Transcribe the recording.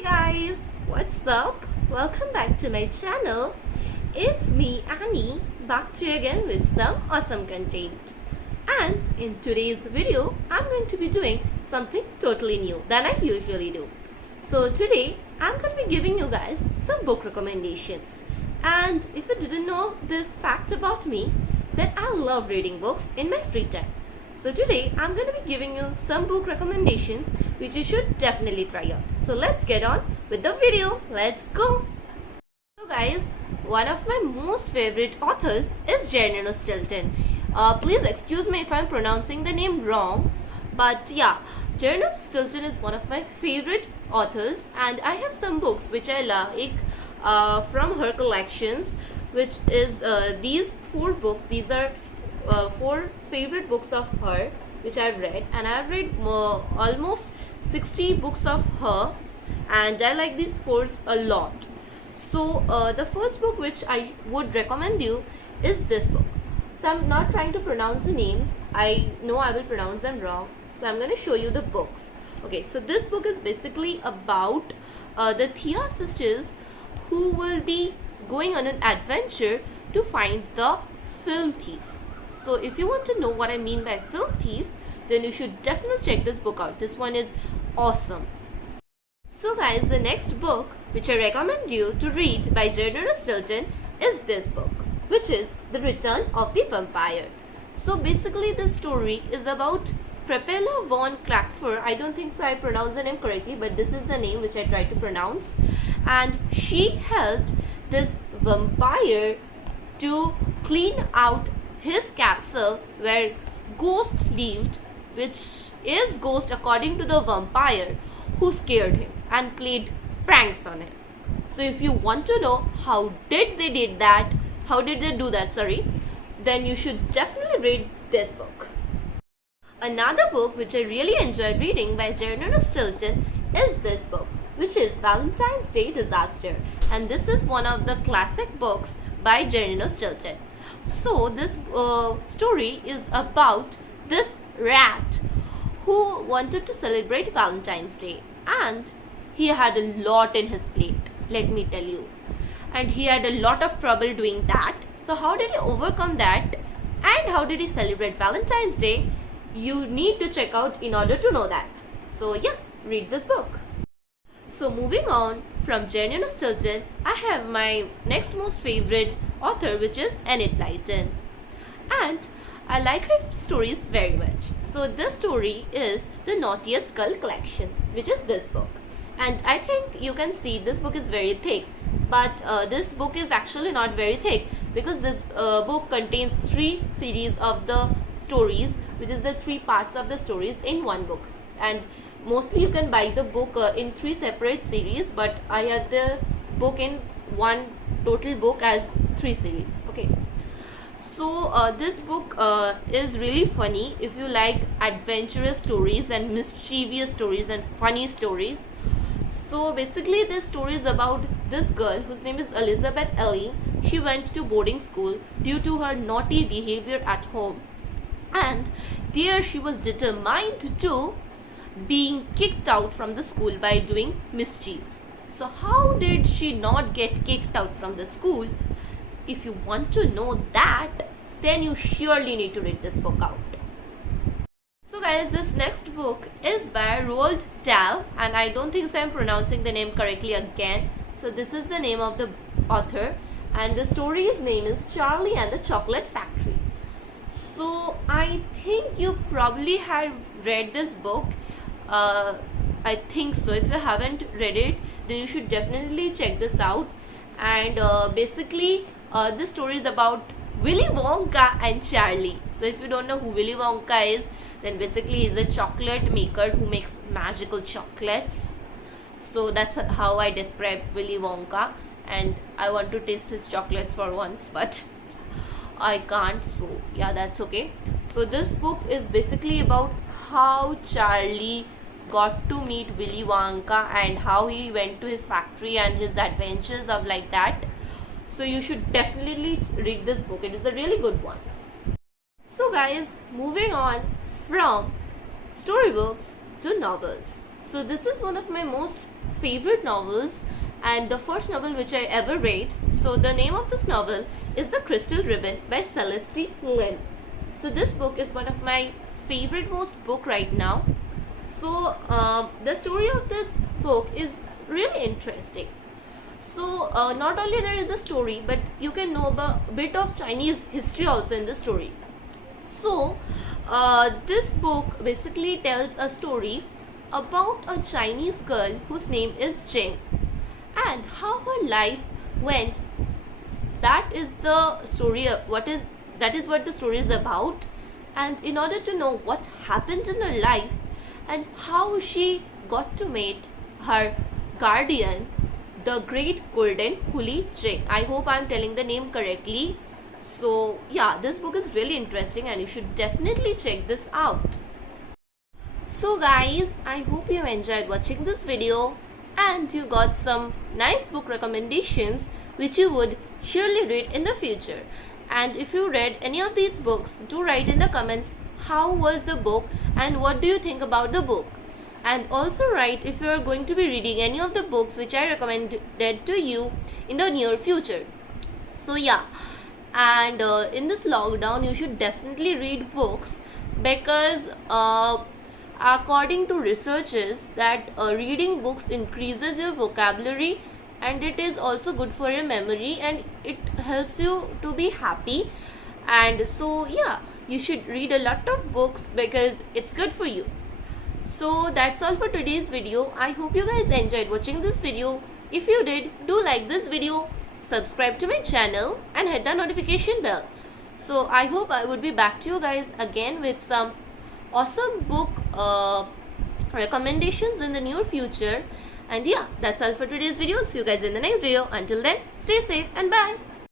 Hi guys, what's up? Welcome back to my channel. It's me Annie, back to you again with some awesome content. And in today's video, I'm going to be doing something totally new than I usually do. So today, I'm going to be giving you guys some book recommendations. And if you didn't know this fact about me, then I love reading books in my free time. So today I'm going to be giving you some book recommendations which you should definitely try out. So let's get on with the video. Let's go. So guys, one of my most favorite authors is Anie Stilton. Please excuse me if I'm pronouncing the name wrong, but yeah, Anie Stilton is one of my favorite authors, and I have some books which I like from her collections, which is these 4 books. These are 4 favorite books of her which I've read, and I've read almost 60 books of hers, and I like these 4 a lot. So the first book which I would recommend you is this book. So I'm not trying to pronounce the names. I know I will pronounce them wrong, so I'm going to show you the books. Okay, so this book is basically about the thos sisters who will be going on an adventure to find the film thief. So if you want to know what I mean by film thief, then you should definitely check this book out. This one is awesome. So guys, the next book which I recommend you to read by Anie Stilton is this book, which is The Return of the Vampire. So basically the story is about Prepella von Klackfer. I don't think so I pronounced the name correctly, but this is the name which I tried to pronounce. And she helped this vampire to clean out his castle where Ghost lived, which is Ghost according to the vampire who scared him and played pranks on him. So if you want to know how did they do that, then you should definitely read this book. Another book which I really enjoyed reading by Anie Stilton is this book, which is Valentine's Day Disaster, and this is one of the classic books by Anie Stilton. So this story is about this rat who wanted to celebrate Valentine's Day, and he had a lot in his plate, let me tell you, and he had a lot of trouble doing that. So how did he overcome that, and how did he celebrate Valentine's Day? You need to check out in order to know that. So yeah, read this book. So moving on from Anie Stilton, I have my next most favorite author, which is Anie, and I like her stories very much. So this story is The Naughtiest Girl Collection, which is this book, and I think you can see this book is very thick, but this book is actually not very thick, because this book contains 3 series of the stories, which is the 3 parts of the stories in one book, and mostly you can buy the book in 3 separate series, but I had the book in one total book as 3 series. Okay, so this book is really funny if you like adventurous stories and mischievous stories and funny stories. So basically this story is about this girl whose name is Elizabeth Ellie. She went to boarding school due to her naughty behavior at home, and there she was determined to being kicked out from the school by doing mischiefs. So how did she not get kicked out from the school? If you want to know that, then you surely need to read this book out. So guys, this next book is by Roald Dahl, and I don't think so I'm pronouncing the name correctly again. So this is the name of the author, and the story's name is Charlie and the Chocolate Factory. So I think you probably have read this book. I think so. If you haven't read it, then you should definitely check this out. And basically this story is about Willy Wonka and Charlie. So if you don't know who Willy Wonka is, then basically he's a chocolate maker who makes magical chocolates. So that's how I describe Willy Wonka, and I want to taste his chocolates for once, but I can't, so yeah, that's okay. So this book is basically about how Charlie got to meet Willy Wonka and how he went to his factory and his adventures of like that. So you should definitely read this book. It is a really good one. So guys, moving on from storybooks to novels. So this is one of my most favorite novels and the first novel which I ever read. So the name of this novel is The Crystal Ribbon by Celeste Lynn. So this book is one of my favorite most book right now. So the story of this book is really interesting. So not only there is a story, but you can know a bit of Chinese history also in the story. So this book basically tells a story about a Chinese girl whose name is Jing and how her life went. That is the story. That is what the story is about. And in order to know what happened in her life and how she got to meet her guardian, the great golden Huli Jing. I hope I'm telling the name correctly. So yeah, this book is really interesting and you should definitely check this out. So guys, I hope you enjoyed watching this video and you got some nice book recommendations which you would surely read in the future. And if you read any of these books, do write in the comments how was the book and what do you think about the book. And also write if you are going to be reading any of the books which I recommended to you in the near future. So yeah, and in this lockdown you should definitely read books because according to researchers that reading books increases your vocabulary and it is also good for your memory and it helps you to be happy. And so yeah, you should read a lot of books because it's good for you. So that's all for today's video. I hope you guys enjoyed watching this video. If you did, do like this video, subscribe to my channel and hit the notification bell. So I hope I would be back to you guys again with some awesome book recommendations in the near future. And yeah, that's all for today's video. See you guys in the next video. Until then, stay safe and bye.